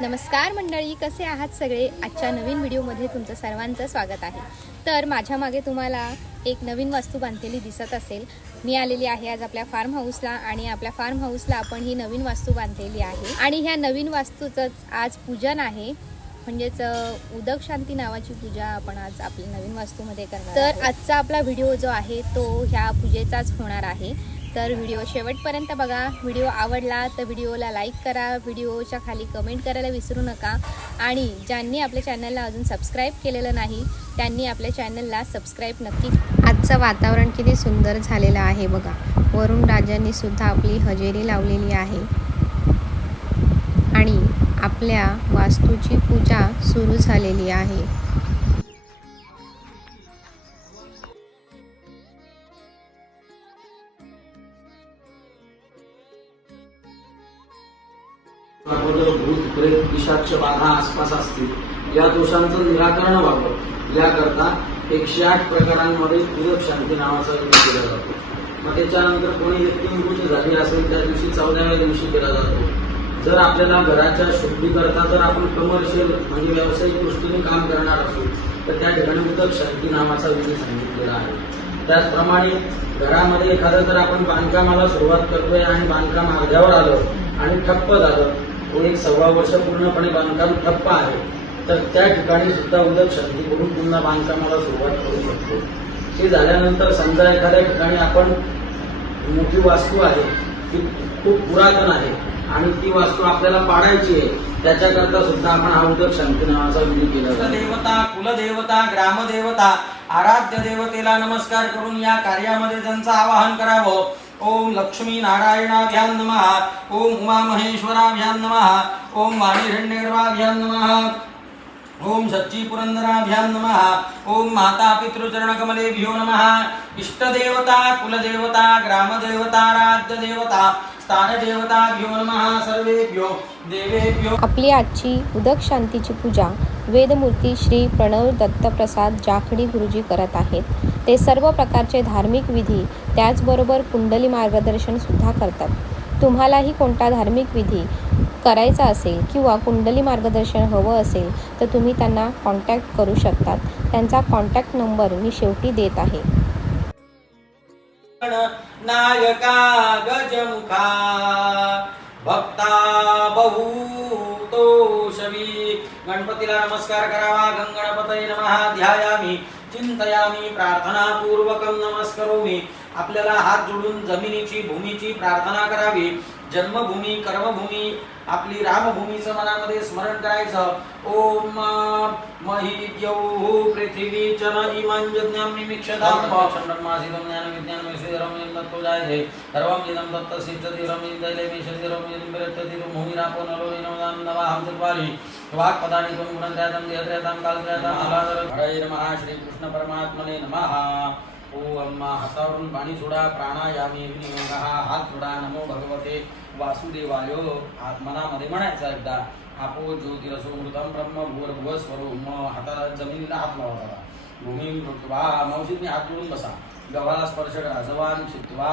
नमस्कार मंडळी कसे आहात सगळे? आजच्या नवीन व्हिडिओमध्ये तुमचं सर्वांचं स्वागत आहे. तर माझ्या मागे तुम्हाला एक नवीन वास्तू बांधलेली दिसत असेल. मी आलेली आहे आज आपल्या फार्म हाऊसला आणि आपल्या फार्म हाऊसला आपण ही नवीन वास्तू बांधलेली आहे. आणि ह्या नवीन वास्तूचं आज पूजन आहे. म्हणजेच उदक शांती नावाची पूजा आपण आज आपल्या नवीन वास्तूमध्ये करणार तर आजचा आपला व्हिडिओ जो आहे तो ह्या पूजेचाच होणार आहे. तर व्हिडिओ शेवटपर्यंत बघा. व्हिडिओ आवडला तर व्हिडिओला लाईक करा. व्हिडिओच्या खाली कमेंट करायला विसरू नका. आणि ज्यांनी आपल्या चॅनलला अजून सबस्क्राईब केलेलं नाही त्यांनी आपल्या चॅनलला सबस्क्राईब नक्की आजचं वातावरण किती सुंदर झालेलं आहे बघा. वरुण राजांनी सुद्धा आपली हजेरी लावलेली आहे. आणि आपल्या वास्तूची पूजा सुरू झालेली आहे. उद्रेक विषाक्ष बाधा आसपास असतील या दोषांचं निराकरण व्हावं. याकरता एकशे आठ प्रकारांमध्ये पूरक शांती नावाचा विधी केला जातो. मग त्याच्यानंतर कोणी व्यक्ती झाली असेल त्या दिवशी चौदाव्या दिवशी केला जातो. जर आपल्याला घराच्या शुद्धीकरता जर आपण कमर्शियल म्हणजे व्यावसायिक दृष्टीने काम करणार असू तर त्या ठिकाणी उदक शांती नावाचा विधी सांगितलेला आहे. त्याचप्रमाणे घरामध्ये एखादं जर आपण बांधकामाला सुरुवात करतोय आणि बांधकाम अर्ध्यावर आलं आणि ठप्प झालं व एक सव्वा वर्ष पूर्णपणे बांधकाम ठप्प आहे. तर त्या ठिकाणी सुद्धा उदक शांती करून पुन्हा बांधकामाला सुरुवात करू शकतो. हे झाल्यानंतर समजा एखाद्या ठिकाणी आपण मोठी वास्तू आहे ती खूप पुरातन आहे आणि ती वास्तू आपल्याला पाडायची आहे त्याच्याकरता सुद्धा आपण हा उदक शांती नावाचा विधी केला देवता कुलदेवता ग्रामदेवता आराध्य देवतेला नमस्कार करून या कार्यामध्ये त्यांचं आवाहन करावं. ओम लक्ष्मी नारायणाभ्यान नमः। ओम उमा महेश्वराभ्यान नमः। ओम वाणीहिरण्यगर्भाभ्यान नमः। ओम सच्ची पुरंदराभ्यान नमः। ओम माता पितृचरणकमलेभ्यो नमः। इष्टदेवता कुलदेवता ग्रामदेवता आराध्य स्थानदेवताभ्यो नमः। सर्वेभ्यो देवेभ्यो। आपली आजची उदक शांतीची पूजा वेदमूर्ती श्री प्रणव दत्तप्रसाद जाखडी गुरुजी करत आहेत. ते सर्व प्रकारचे धार्मिक विधी त्याचबरोबर कुंडली मार्गदर्शन सुद्धा करतात. तुम्हालाही कोणता धार्मिक विधी करायचा असेल किंवा कुंडली मार्गदर्शन हवं असेल तर तुम्ही त्यांना कॉन्टॅक्ट करू शकतात. त्यांचा कॉन्टॅक्ट नंबर मी शेवटी देत आहे. नायका गजमुखा भक्ता बहुतोषवी गणपतीला नमस्कार करावा गंगणपतये नमः ध्यायामी चिंतयामी प्रार्थनापूर्वकं नमस्करोमी। आपल्याला हात जोडून जमिनीची भूमीची प्रार्थना करावी. जन्मभूमी कर्मभूमी आपली रामभूमीचं मनामध्ये स्मरण करायचं. ओम महिद्यौ पृथिवी च न इमं यज्ञं निमिक्षतां ब्रह्मासीदं ज्ञान विज्ञान विषयरं यन्नत्तो जायते। सर्वं यदं तत्तसिद्धति रमि दैले मेषतिरं यदं विरक्तति भूमिरापो नरो विनोदां नवाहं चत्वारि। वाक्पदानि त्वं गुणत्रयातं देहत्रयातं कालत्रयातं आलादर हरे नमः श्रीकृष्ण परमात्मने नमः ओम हातावरून बाणी सोडा प्राणायामी विनियोगा हात जोडा नमो भगवते वासुदेवाय. हात मनामध्ये म्हणायचा एकदा आपो ज्योतिरसो मृतम ब्रह्म भूर भुव स्वरो हाताला जमिनीला हात लावा भूमी मृत्वा मावशीतने हात जोडून बसा. गव्हाला स्पर्श करा जवान चित्वा.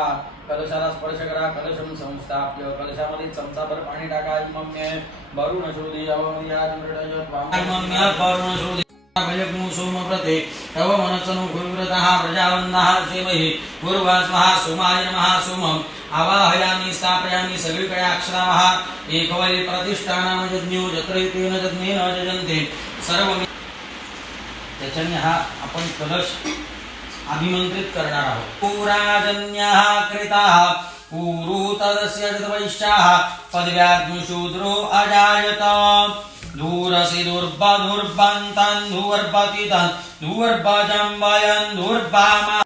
कलशाला स्पर्श करा कलशम संस्थाप्य. कलशामध्ये चमचाभर पाणी टाका इमम्य. भरून शोधी अवमया इमम्य भरून शोधी. भयग्नु सोमव्रते तव मनसनु गुरुव्रतः प्रजावन्दः श्रीमहि गुरुवास्मः सोमाय नमः सोमम्। आवाहयामि स्थापयामि सगळीकडे अक्षरावः एकवै प्रतिष्ठानामयज्ञो जत्रैतेन जज्ञेन जजन्ते सर्व त्याच्याने हा आपण कलश अभिमंत्रित करणार आहोत। पुराजन्यः कृताः पूरु तदस्य जतवैश्याः पदव्याग्निशूद्रो अजायत। दूरसि दुर्बा दुर्बान्तान् धुवर्पतितान् धुवर्बाजाम्बायान् धुर्बामा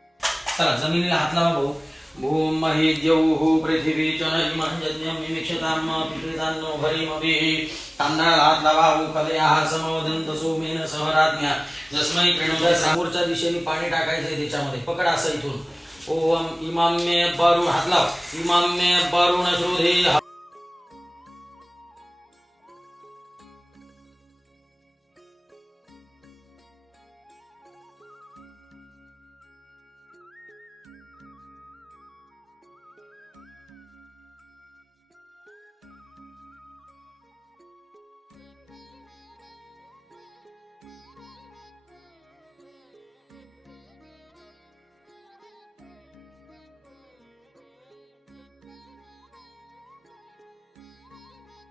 चला जमिनीला हात लावा भाऊ। भूम मही द्यौः पृथिवी च न इमं यज्ञं विमिक्षताम् पितृतान्नो भरीमभिः तांदळाला हात लावा उकलयाः समोदन्त सोमेन सह राज्ञा जस्मै प्रणुद समोरच्या दिशेने पाणी टाकायचंय त्याच्यामध्ये पकडा असं इथून। ओम इमाम मे वरुण हात लाव। इमाम मे वरुण शोधे।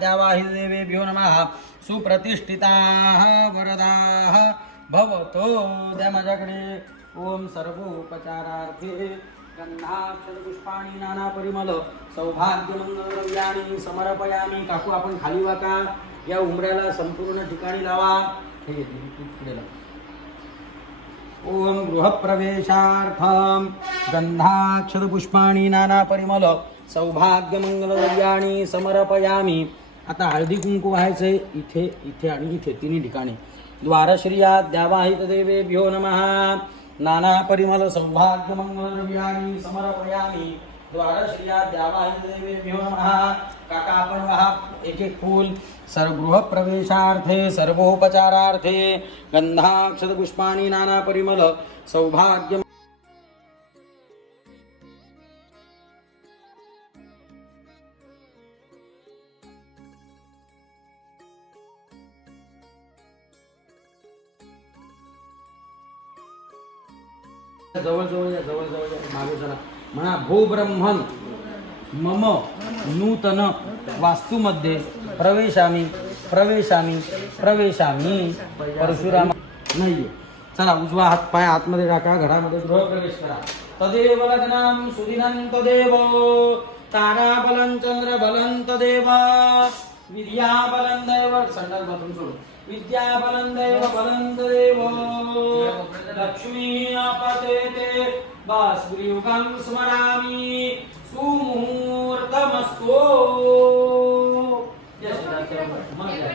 द्यावाहिदेवेभ्यो नमः। सुप्रतिष्ठिताः वरदाः। भवतो द्या माझ्याकडे ओम सर्वोपचारार्थे। गंधाक्षरपुष्पाणी नाना परिमल सौभाग्यमंगलद्रव्याणी समर्पयामी। काकू आपण खाली वाका। या उमऱ्याला संपूर्ण ठिकाणी लावा। हे पुढे ओम गृहप्रवेशार्थं। गंधाक्षरपुष्पाणी नाना परिमल सौभाग्यमंगलद्रव्याणी समर्पयामी। आता हळदी कुंकू व्हायचंय इथे इथे आणि इथे तिन्ही ठिकाणी. द्वारश्रिया द्यावाहित देवेभ्यो नमः. नाना परिमल सौभाग्यमंगलद्रव्याणी समर्पयामी. द्वारश्रिया द्यावाहित देवेभ्यो नमः. काका आपण वहा एक एक फूल. सर्व गृहप्रवेशार्थे सर्वोपचारार्थे गंधाक्षतपुष्पाणी नाना परिमल सौभाग्य म्हणा मम नूतन वास्तूमध्ये प्रवेशामी प्रवेशामी प्रवेशामी. परशुराम नाही चला उजवा हात पाय आतमध्ये टाका घरामध्ये गृहप्रवेश करा. तदेव लग्नाम सुदिनं तदेव ताराबलं चंद्रबलं तदेव विद्याबलं दैव संडास बाथरूम सोडून. विद्याबलं दैव बलं तदेव लक्ष्मी आपते वासुयुगं स्मरामि सुमुहूर्तमस्तु या शब्दाचं मग आहे.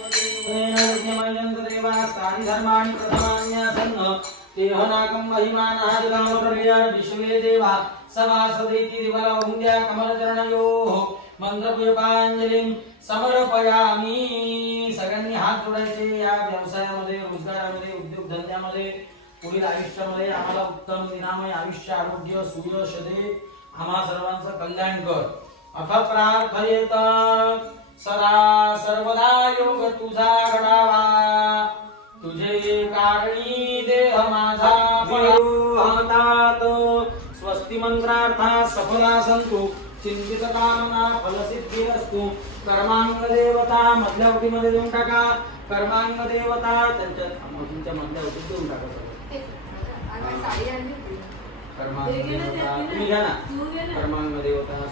धर्माणि प्रथमान्यासन् महिमानः विश्वे देवा सवासदैति कमलचरणयोः समर्पयामी। सगळ्यांनी हात जोडायचे या व्यवसायामध्ये रोजगारामध्ये उद्योगधंद्यामध्ये पुढील आयुष्यामध्ये आम्हाला उत्तम निरामय आयुष्य आरोग्य सूर्य दे आम्हा सर्वांचं कल्याण कर। अथ प्रार्थयेत। सदा सर्वदा योग तुझा घडावा. तुझे कारणी देह माझा हातात स्वस्ती मंत्रार्था सफला संतु. चिंतित कामना फलसिद्धिरस्तु कर्मांग देवता मधल्या उटीमध्ये देऊन टाका. कर्मांग देवता त्यांच्या तुमच्या मधल्या उटीत देऊन टाका तुम्ही घ्या ना. कर्मांग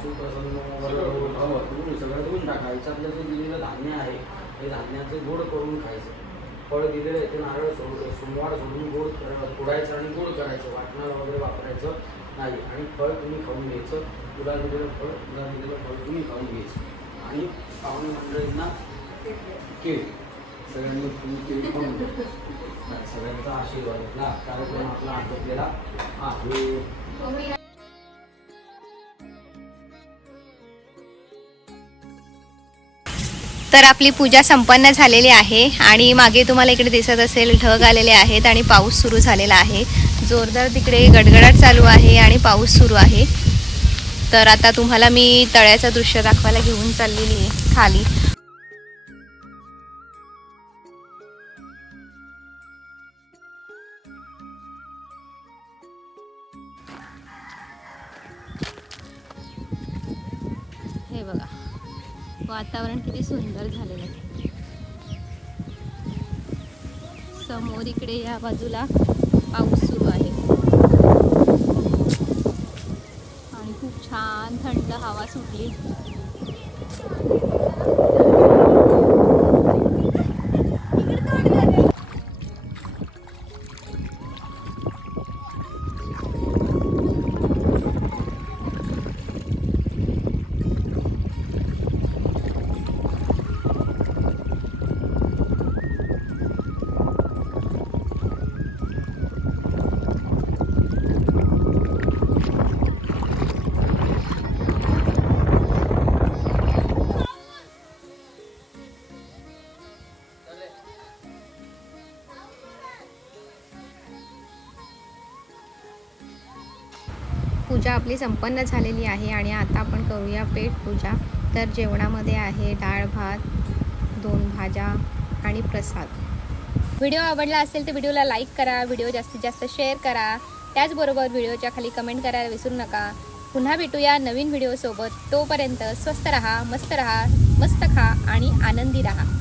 सुप्रसन्न वरदो भव तुम्ही सगळं देऊन टाका. याच्यातलं जे दिलेलं धान्य आहे हे धान्याचे गोड करून खायचं. फळ दिलेलं आहे ते नारळ सोड सोमवार सोडून गोड फोडायचं आणि गोड करायचं. वाटणाला वगैरे वापरायचं नाही. आणि फळ तुम्ही खाऊन घ्यायचं. तुला दिलेलं फळ तुला दिलेलं फळ तुम्ही खाऊन घ्यायचं. आणि पाहुणे मंडळींना केळी सगळ्यांनी तुम्ही केली पण सगळ्यांचा आशीर्वाद घेतला कार्यक्रम आपला आटोपलेला आहे तर आपली पूजा संपन्न झालेली आहे आणि मागे तुम्हाला इकडे दिसत असेल ढग आलेले आहेत आणि पाऊस सुरू झालेला आहे. जोरदार तिकडे गडगडाट चालू आहे आणि पाऊस सुरू आहे. तर आता तुम्हाला मी तळ्याचं दृश्य दाखवायला घेऊन चाललेली आहे खाली. वातावरण किती सुंदर झालेलं आहे. समोर इकडे या बाजूला पाऊस सुरू आहे. आणि खूप छान थंड हवा सुटली. पूजा आपली संपन्न झालेली आहे आणि आता आपण करूया पेट पूजा. तर जेवणामध्ये आहे डाळ भात दोन भाज्या आणि प्रसाद. व्हिडिओ आवडला असेल तर व्हिडिओला लाईक करा व्हिडिओ जास्तीत जास्त शेअर करा. त्याचबरोबर व्हिडिओच्या खाली कमेंट करायला विसरू नका. पुन्हा भेटूया नवीन व्हिडिओसोबत. तोपर्यंत स्वस्त रहा मस्त रहा मस्त खा आणि आनंदी रहा.